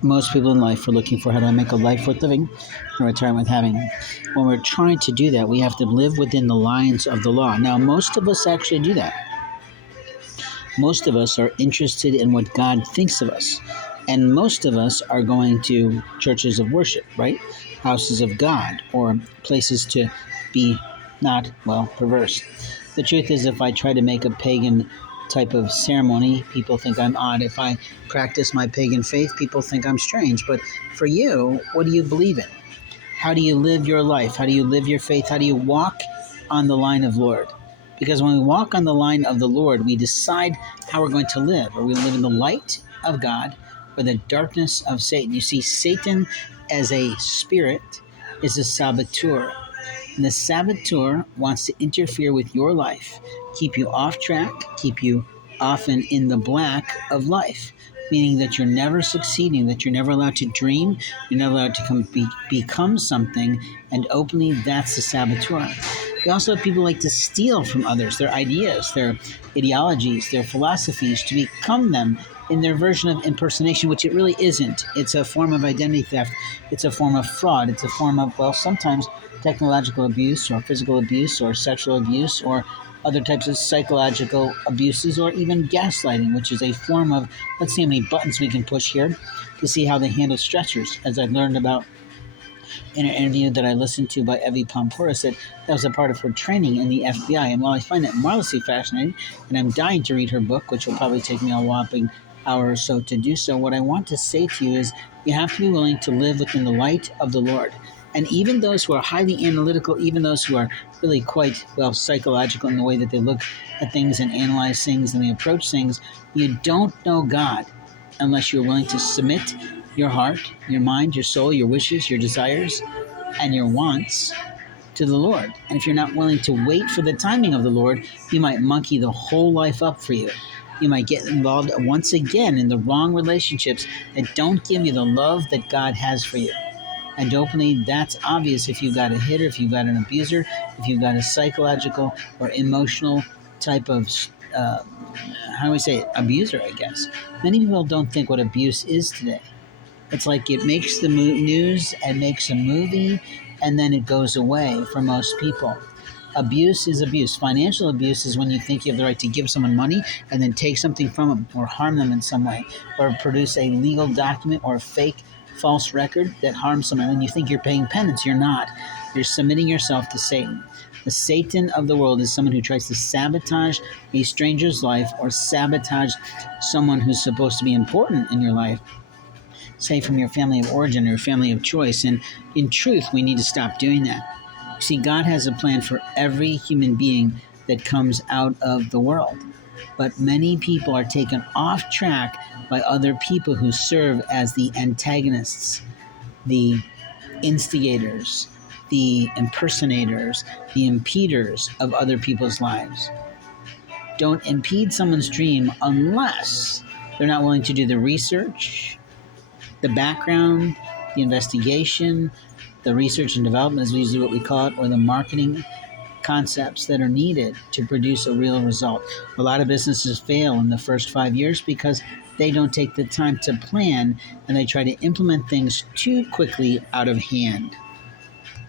Most people in life are looking for how to make a life worth living and retirement worth having. When we're trying to do that, we have to live within the lines of the law. Now, most of us actually do that. Most of us are interested in what God thinks of us. And most of us are going to churches of worship, right? Houses of God, or places to be not, well, perverse. The truth is, if I try to make a pagan type of ceremony, people think I'm odd. If I practice my pagan faith, people think I'm strange. But for you, what do you believe in? How do you live your life? How do you live your faith? How do you walk on the line of Lord? Because when we walk on the line of the Lord, we decide how we're going to live. Are we going to live in the light of God or the darkness of Satan? You see, Satan as a spirit is a saboteur. And the saboteur wants to interfere with your life, keep you off track, keep you often in the black of life, meaning that you're never succeeding, that you're never allowed to dream, you're never allowed to become something, and openly that's the saboteur. We also have people like to steal from others their ideas, their ideologies, their philosophies to become them in their version of impersonation, which it really isn't. It's a form of identity theft. It's a form of fraud. It's a form of, well, sometimes technological abuse or physical abuse or sexual abuse or other types of psychological abuses or even gaslighting, which is a form of, let's see how many buttons we can push here to see how they handle stressors. As I've learned about in an interview that I listened to by Evie Pompora, said that was a part of her training in the FBI. And while I find that marvelously fascinating, and I'm dying to read her book, which will probably take me a whopping hour or so to do so, what I want to say to you is you have to be willing to live within the light of the Lord. And even those who are highly analytical, even those who are really quite, well, psychological in the way that they look at things and analyze things and they approach things, you don't know God unless you're willing to submit your heart, your mind, your soul, your wishes, your desires, and your wants to the Lord. And if you're not willing to wait for the timing of the Lord, you might monkey the whole life up for you. You might get involved once again in the wrong relationships that don't give you the love that God has for you. And openly, that's obvious if you've got a hitter, if you've got an abuser, if you've got a psychological or emotional type of, how do we say it, abuser, I guess. Many people don't think what abuse is today. It's like it makes the news and makes a movie, and then it goes away for most people. Abuse is abuse. Financial abuse is when you think you have the right to give someone money and then take something from them or harm them in some way or produce a legal document or a fake false record that harms someone and you think you're paying penance. You're not. You're submitting yourself to Satan. The Satan of the world is someone who tries to sabotage a stranger's life or sabotage someone who's supposed to be important in your life, say from your family of origin or your family of choice. And in truth, we need to stop doing that. See, God has a plan for every human being that comes out of the world. But many people are taken off track by other people who serve as the antagonists, the instigators, the impersonators, the impeders of other people's lives. Don't impede someone's dream unless they're not willing to do the research, the background, the investigation, the research and development is usually what we call it, or the marketing concepts that are needed to produce a real result. A lot of businesses fail in the first 5 years because they don't take the time to plan and they try to implement things too quickly out of hand.